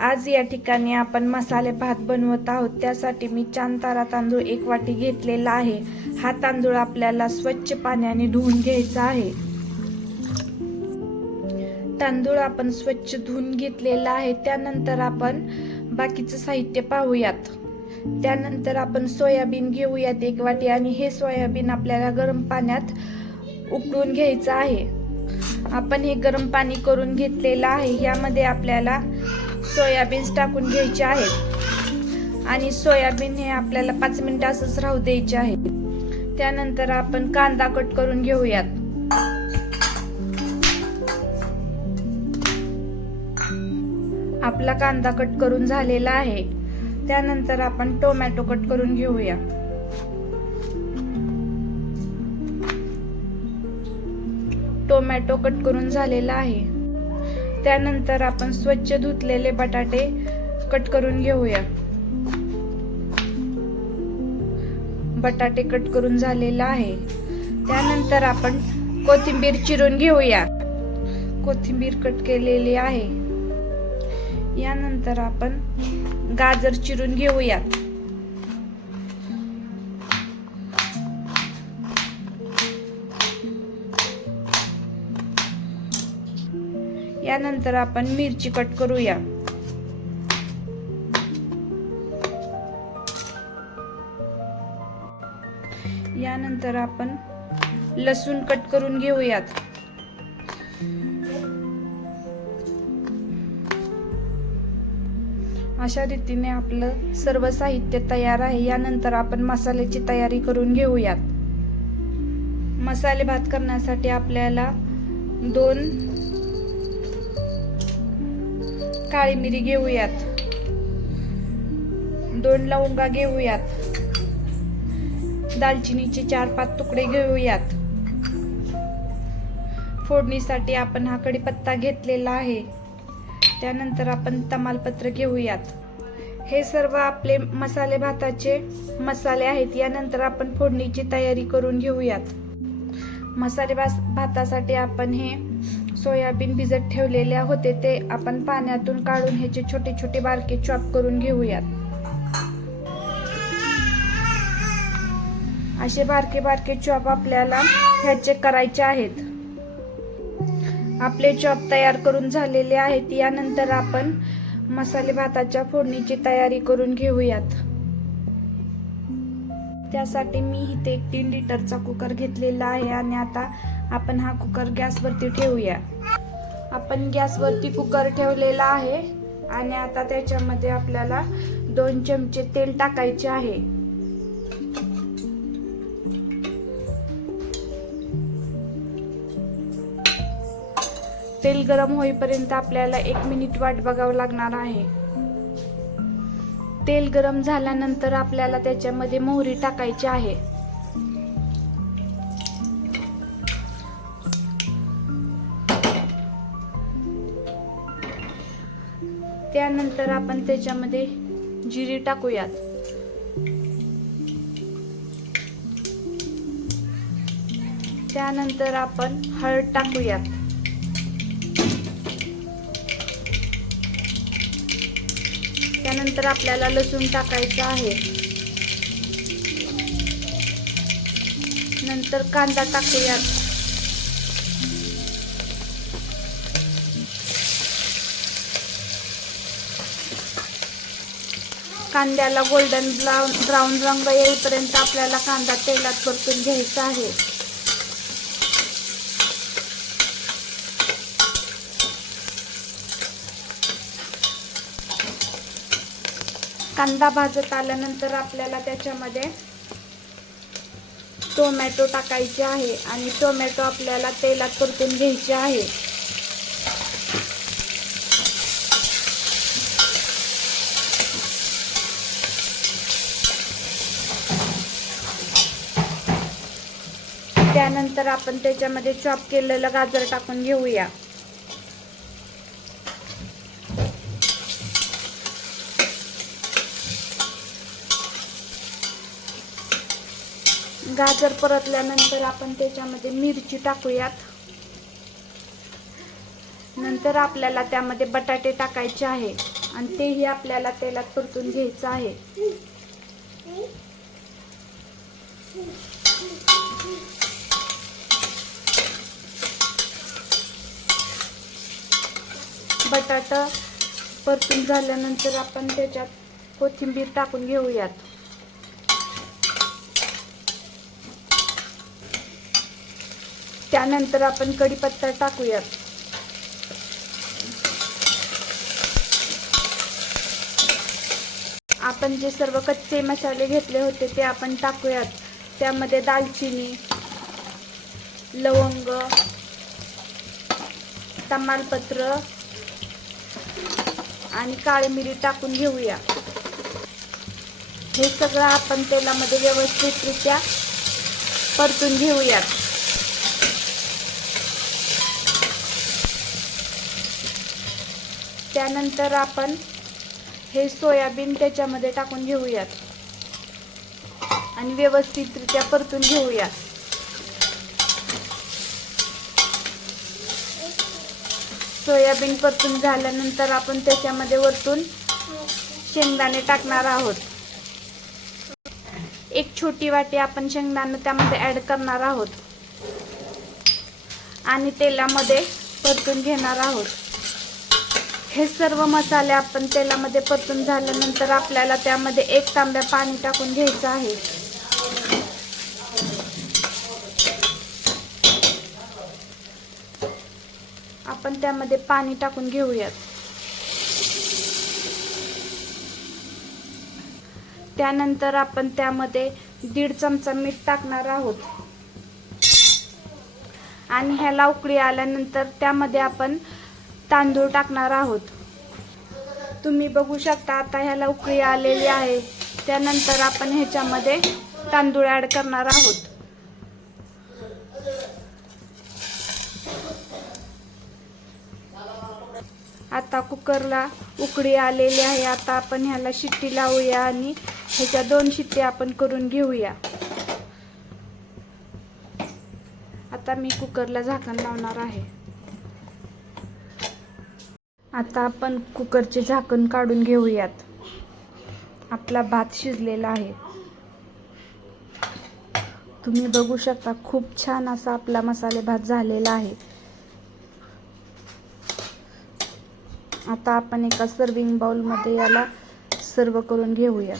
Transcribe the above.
आज या ठिकाणी आपण मसाले भात बनवत आहोत. त्यासाठी मी चांतारा तांदूळ एक वाटी घेतलेला आहे. हा तांदूळ आपल्याला स्वच्छ पाण्याने धुवून घ्यायचा आहे. तांदूळ आपण स्वच्छ धुवून घेतलेला आहे. त्यानंतर आपण बाकीचं साहित्य पाहूयात. त्यानंतर आपण सोयाबीन घेऊयात एक वाटी आणि हे सोयाबीन आपल्याला गरम पाण्यात उकळून घ्यायचं आहे. आपण हे गरम पाणी करून घेतलेलं आहे. यामध्ये आपल्याला सोयाबीन्स टाकून घ्यायचे आहेत. आणि सोयाबीन हे आपल्याला पाच मिनिटं असंच राहू द्यायचे आहे. त्यानंतर आपण कांदा कट करून घेऊयात. आपला कांदा कट करून झालेला आहे. त्यानंतर आपण टोमॅटो कट करून घेऊया. टोमॅटो कट करून झालेला आहे. त्यानंतर आपण स्वच्छ धुतलेले बटाटे कट करून घेऊया. बटाटे कट करून झालेला आहे. त्यानंतर आपण कोथिंबीर चिरून घेऊया. कोथिंबीर कट केलेली आहे. यानंतर आपण गाजर चिरून घेऊयात. यानंतर आपण मिरची कट करूया. यानंतर आपण लसूण कट करून घेऊयात. अशा रीतीने आपलं सर्व साहित्य तयार आहे. यानंतर आपण मसाल्याची तयारी करून घेऊयात. मसाले भात करण्यासाठी आपल्याला दोन काळी मिरी घेऊयात. दोन लवंगा घेऊयात. दालचिनीचे चार पाच तुकडे घेऊयात. फोडणीसाठी आपण हा कढीपत्ता घेतलेला आहे. त्यानंतर आपण तमालपत्र घेऊयात. हे सर्व आपले मसाले भाताचे मसाले आहेत. यानंतर आपण फोडणीची तयारी करून घेऊयात. मसाले भास भातासाठी आपण हे सोयाबीन भिजत ठेवलेले होते ते आपण पाण्यातून काढून ह्याचे छोटे छोटे बारके चॉप करून घेऊयात. असे बारके बारके चॉप आपल्याला ह्याचे करायचे आहेत. आपले चॉप तयार करून झालेले आहेत यानंतर आपण मसाले भाताच्या फोडणीची तयारी करून घेऊयात. त्यासाठी मी इथे एक तीन लिटरचा कुकर घेतलेला आहे आणि आता आपण हा कुकर गॅसवरती ठेवूया. आपण गॅसवरती कुकर ठेवलेला आहे आणि आता त्याच्यामध्ये आपल्याला दोन चमचे तेल टाकायचे आहे. तेल गरम होईपर्यंत आपल्याला एक मिनिट वाट बघावं लागणार आहे. तेल गरम झाल्यानंतर आपल्याला त्याच्यामध्ये मोहरी टाकायची आहे. त्यानंतर आपण त्याच्यामध्ये जिरे टाकूयात. त्यानंतर आपण हळद टाकूयात. त्यानंतर आपल्याला लसूण टाकायचं आहे. नंतर कांदा टाकूयात. कांद्याला गोल्डन ब्राऊन ब्राऊन रंग येईपर्यंत आपल्याला कांदा तेलात परतून घ्यायचा आहे. कांदा भाजत आल्यानंतर आपल्याला त्याच्यामध्ये टोमॅटो टाकायचे आहे आणि टोमॅटो आपल्याला तेलात परतून घ्यायचे आहे. त्यानंतर आपण त्याच्यामध्ये चॉप केलेलं गाजर टाकून घेऊया. गाजर परतल्यानंतर आपण त्याच्यामध्ये मिरची टाकूयात. नंतर आपल्याला त्यामध्ये बटाटे टाकायचे आहे आणि तेही आपल्याला तेलात परतून घ्यायचं आहे. बटाटा परतून झाल्यानंतर आपण त्याच्यात कोथिंबीर टाकून घेऊयात. त्यानंतर आपण कढीपत्ता टाकूयात. आपण जे सर्व कच्चे मसाले घेतले होते ते आपण टाकूयात. त्यामध्ये दालचिनी लवंग तमालपत्र आणि काळी मिरी टाकून घेऊया. हे सगळं आपण तेलामध्ये व्यवस्थितरित्या परतून घेऊयात. त्यानंतर आपण हे सोयाबीन त्याच्यामध्ये टाकून घेऊयात. आणि व्यवस्थितरित्या परतून घेऊयात. सोयाबीन परतून झाल्यानंतर आपण त्याच्यामध्ये वरतून शेंगदाणे टाकणार आहोत. एक छोटी वाटी आपण शेंगदाणे त्यामध्ये ऍड करणार आहोत. आणि तेलामध्ये परतून घेणार आहोत. हे सर्व मसाले आपण तेलामध्ये परतून झाल्यानंतर आपल्याला त्यामध्ये एक तांब्या पाणी टाकून घ्यायचं आहे. आपण त्यामध्ये पाणी टाकून घेऊयात. त्यानंतर आपण त्यामध्ये दीड चमचा मीठ टाकणार आहोत. आणि ह्याला उकळी आल्यानंतर त्यामध्ये आपण तांदूळ टाकणार आहोत. तुम्ही बघू शकता आता ह्याला उकळी आलेली आहे. त्यानंतर आपण ह्याच्यामध्ये तांदूळ ॲड करणार आहोत. आता कुकरला उकडी आलेली आहे. आता आपण ह्याला शिट्टी लावूया आणि ह्याच्या दोन शिट्टी आपण करून घेऊया. आता मी कुकरला झाकण लावणार आहे. आता आपण कुकरचे झाकण काढून घेऊयात. आपला भात शिजलेला आहे. तुम्ही बघू शकता खूप छान असा आपला मसाले भात झालेला आहे. आता आपण एका सर्विंग बाउलमध्ये याला सर्व करून घेऊया.